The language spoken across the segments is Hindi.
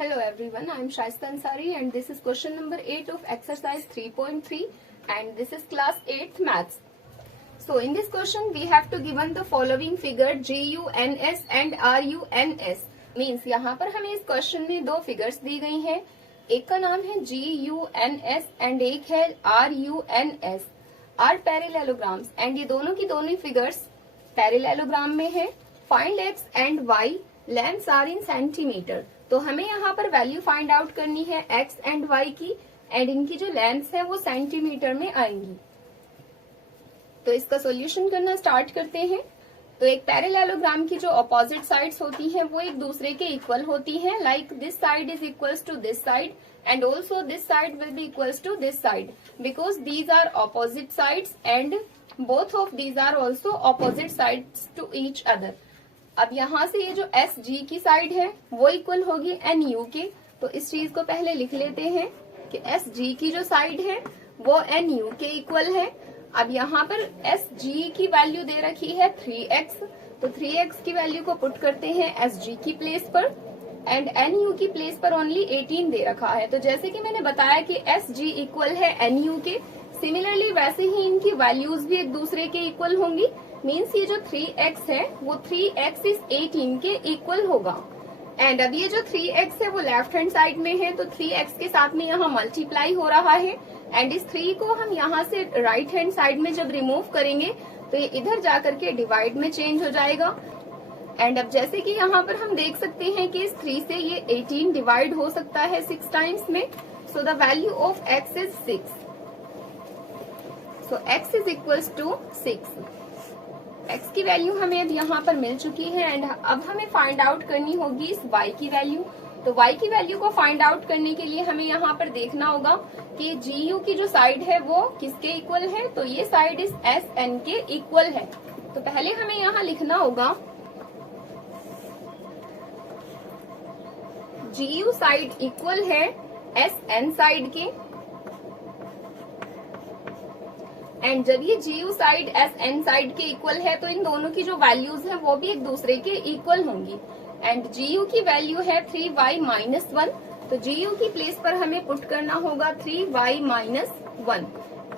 Hello everyone, I am Shaista Ansari and this is question number 8 of exercise 3.3 and this is class 8th maths. So in this question we have to given the following figure GUNS and RUNS. Means यहाँ पर हमें इस क्वेश्चन में दो फिगर्स दी गई हैं. एक का नाम है GUNS एंड एक है RUNS. आर पैरेललोग्राम्स एंड ये दोनों की दोनों फिगर्स पैरेललोग्राम में है. Find x and y, lengths are in centimetre. तो हमें यहाँ पर वैल्यू फाइंड आउट करनी है एक्स एंड वाई की एंड इनकी जो लेंथ्स है वो सेंटीमीटर में आएंगी. तो इसका सॉल्यूशन करना स्टार्ट करते हैं. तो एक पैरेललोग्राम की जो अपोजिट साइड्स होती हैं वो एक दूसरे के इक्वल होती हैं. Like this side is equals to this side and also this side will be equals to this side because these are opposite sides and both of these are also opposite sides to each other. अब यहाँ से ये जो SG की साइड है वो इक्वल होगी NU के. तो इस चीज को पहले लिख लेते हैं कि SG की जो साइड है वो NU के इक्वल है. अब यहाँ पर SG की वैल्यू दे रखी है 3x. तो 3x की वैल्यू को पुट करते हैं SG की प्लेस पर एंड NU की प्लेस पर ओनली 18 दे रखा है. तो जैसे कि मैंने बताया कि SG इक्वल है NU के, सिमिलरली वैसे ही इनकी वैल्यूज भी एक दूसरे के इक्वल होंगी. मीन्स ये जो 3x है वो 3x इज 18 के इक्वल होगा. एंड अब ये जो 3x है वो लेफ्ट हैंड साइड में है तो 3x के साथ में यहाँ मल्टीप्लाई हो रहा है एंड इस 3 को हम यहाँ से राइट हैंड साइड में जब रिमूव करेंगे तो ये इधर जाकर के डिवाइड में चेंज हो जाएगा. एंड अब जैसे कि यहाँ पर हम देख सकते हैं कि इस 3 से ये 18 डिवाइड हो सकता है 6 टाइम्स में. So the value of x is 6. So x is equals to 6. x की वैल्यू हमें अब यहाँ पर मिल चुकी है एंड अब हमें फाइंड आउट करनी होगी इस y की वैल्यू. तो y की वैल्यू को फाइंड आउट करने के लिए हमें यहाँ पर देखना होगा कि GU की जो साइड है वो किसके इक्वल है. तो ये साइड इस SN के इक्वल है. तो पहले हमें यहाँ लिखना होगा GU साइड इक्वल है SN साइड के एंड जब ये GU साइड SN साइड के इक्वल है तो इन दोनों की जो वैल्यूज है वो भी एक दूसरे के इक्वल होंगी. एंड GU की वैल्यू है 3y माइनस 1. तो GU की प्लेस पर हमें पुट करना होगा 3y minus 1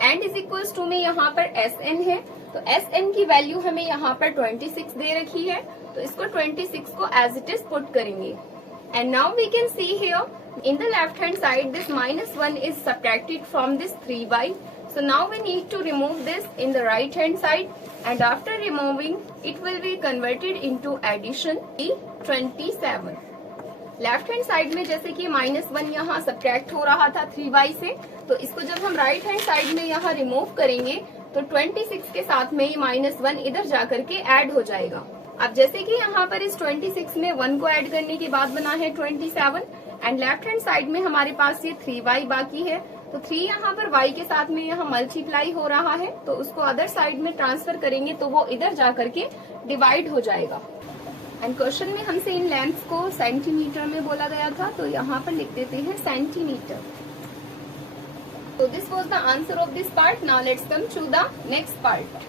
and is equals to में यहाँ पर SN है. तो SN की वैल्यू हमें यहाँ पर 26 दे रखी है. तो इसको 26 को एज इट इज पुट करेंगे. And now we can see here in the left hand side this minus 1 is subtracted from this 3y. So now we need to remove this in the right hand side and after removing it will be converted into addition 27. Left hand side में जैसे कि -1 यहाँ सब्ट्रैक्ट हो रहा था 3y से, तो इसको जब हम राइट हैंड साइड में यहाँ रिमूव करेंगे तो 26 के साथ में ये -1 इधर जाकर के ऐड हो जाएगा. अब जैसे कि यहाँ पर इस 26 में 1 को ऐड करने के बाद बना है 27 एंड लेफ्ट हैंड साइड में हमारे पास ये 3y बाकी है. तो 3 यहाँ पर y के साथ में यहाँ मल्टीप्लाई हो रहा है तो उसको अदर साइड में ट्रांसफर करेंगे तो वो इधर जाकर के डिवाइड हो जाएगा. एंड क्वेश्चन में हमसे इन लेंथ्स को सेंटीमीटर में बोला गया था तो यहाँ पर लिख देते हैं centimetre. So this was the answer of this part. Now let's come to the next part.